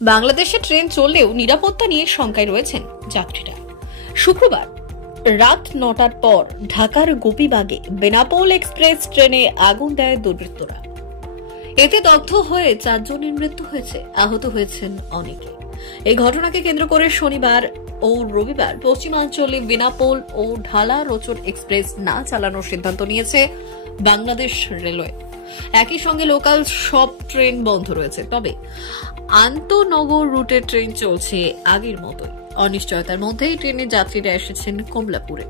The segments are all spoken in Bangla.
বাংলাদেশে ট্রেন চললেও নিরাপত্তা নিয়ে শঙ্কায় রয়েছেন যাত্রীরা। শুক্রবার রাত 9টার পর ঢাকার গোপীবাগে বেনাপোল এক্সপ্রেস ট্রেনে আগুন দেয় দুর্বৃত্তরা। এতে দগ্ধ হয়ে 4 জনের মৃত্যু হয়েছে, আহত হয়েছেন অনেকে। এই ঘটনাকে কেন্দ্র করে শনিবার ও রবিবার পশ্চিমাঞ্চলে বেনাপোল ও ঢালা রোচর এক্সপ্রেস না চালানোর সিদ্ধান্ত নিয়েছে বাংলাদেশ রেলওয়ে। একই সঙ্গে লোকাল সব ট্রেন বন্ধ রয়েছে, তবে আন্তনগর রুটের ট্রেন চলছে আগের মতোই। অনিশ্চয়তার মধ্যেই ট্রেনের যাত্রীরা এসেছেন কমলাপুরে।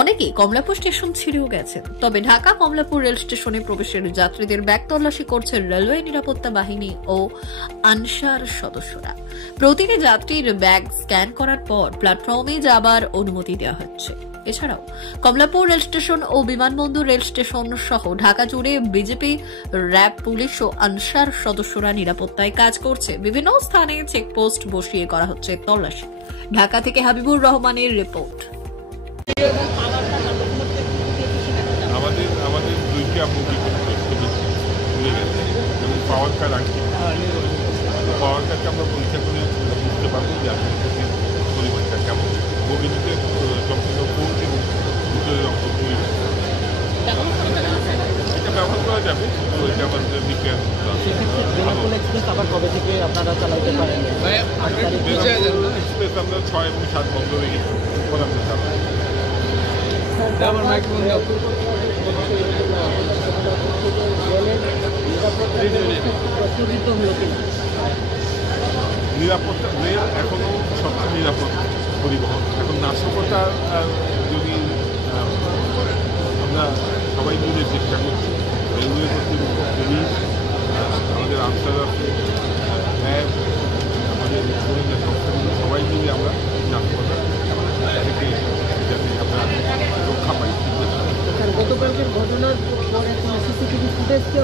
অনেকেই কমলাপুর স্টেশন ছেড়েও গেছেন। তবে ঢাকা কমলাপুর রেল স্টেশনে প্রবেশের যাত্রীদের ব্যাগ তল্লাশি করছে রেলওয়ে নিরাপত্তা বাহিনী ও আনসার সদস্যরা। প্রতিটি যাত্রীর ব্যাগ স্ক্যান করার পর প্ল্যাটফর্মে যাবার অনুমতি দেওয়া হচ্ছে। এছাড়াও কমলাপুর রেল স্টেশন ও বিমানবন্দর রেল স্টেশন সহ ঢাকা জুড়ে বিজেপি, র্যাব, পুলিশ ও আনসার সদস্যরা নিরাপত্তায় কাজ করছে। বিভিন্ন স্থানে চেকপোস্ট বসিয়ে করা হচ্ছে তল্লাশি। ঢাকা থেকে হাবিবুর রহমানের রিপোর্ট। আমাদের দুইটা মুভি পাওয়ার কার্ড আনছি। পাওয়ার কার্ডটা আমরা পরীক্ষা করে বুঝতে পারবো যে আসলে পরিমাণটা কেমন। বগিতে সম্পূর্ণ কোর্ট এবং ভিতরের অংশ তৈরি এটা ব্যবহার করা যাবে। তো এটা আমাদের বিজ্ঞান আবার কবে থেকে আপনারা চালাতে পারেন? এক্সপ্রেস আমরা 6 এবং 7 বন্ধ হয়ে গেছি, আমরা চালাই। নিরাপত্তা রেল এখনো সবচেয়ে নিরাপদ পরিবহন। এখন নাশকতা যদি আমরা সবাই মিলে চেষ্টা করছি, রেলওয়ে কর্তৃপক্ষ, পুলিশ, আমাদের আনসার আছে, আমাদের গোয়েন্দা সংস্থাগুলো সবাই মিলে আমরা নাশকতা থেকে যাতে আমরা রক্ষা পাই। গতকালকের ঘটনার পরে সিসিটিভি ফুটেজকে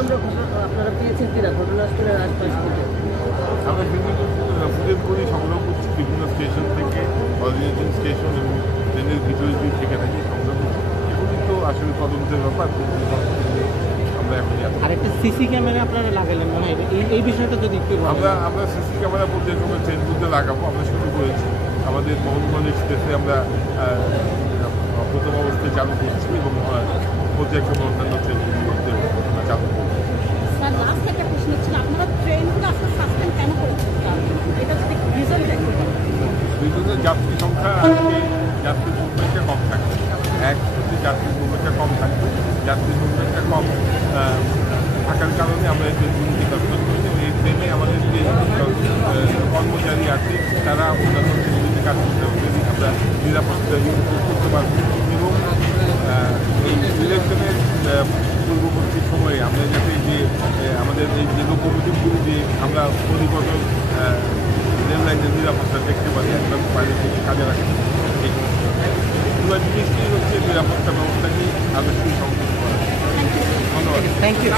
আপনারা পেয়েছেন কিনা ঘটনাস্থলের আশপাশ থেকে? আমরা বিভিন্ন ফুটেজ করি, সংগ্রহ করছি বিভিন্ন স্টেশন থেকে, অরিজিনেটিং স্টেশন এবং ট্রেনের ভিতরে যদি থেকে থাকি সংগ্রহ করছি। এগুলি তো আসলে তদন্তের ব্যাপার। আমরা এখন আরেকটা সিসি ক্যামেরা আপনারা লাগালেন মনে হয়, এই বিষয়টা যদি একটু আমরা সিসি ক্যামেরা পর্যায়ক্রমে ট্রেনগুলোতে লাগাবো। আমরা শুরু করেছি আমাদের মোহাম্মদগঞ্জ এক্সপ্রেসে আমরা প্রথম অবস্থায় চালু করছি এবং পর্যায়ক্রমে অন্যান্য ট্রেনগুলোতে চালু করছি। বিভিন্ন যাত্রী সংখ্যা আজকে যাত্রীর মুভমেন্টটা কম থাকবে। এক হচ্ছে যাত্রীর মুভমেন্টটা কম থাকবে। যাত্রীর মুভমেন্টটা কম থাকার কারণে আমরা এই ট্রেনগুলিকে ব্যবহার করেছি। এই ট্রেনে আমাদের যে কর্মচারী আছে তারা অন্যান্য ট্রেনগুলিতে কাজ করতে হবে, আমরা নিরাপত্তা করতে পারবো। এবং এই ইলেকশনের পূর্ববর্তী সময়ে আমরা যাতে যে আমাদের এই যে লোকোমোটিভগুলি যে আমরা পরিবহন রেল লাইনের নিরাপত্তা দেখতে পারি, একদম বাইরে থেকে কাজে রাখতে পারি। পুরো জিনিসটি হচ্ছে নিরাপত্তা ব্যবস্থাকে আবেদন সংযুক্ত করা। ধন্যবাদ। Thank you.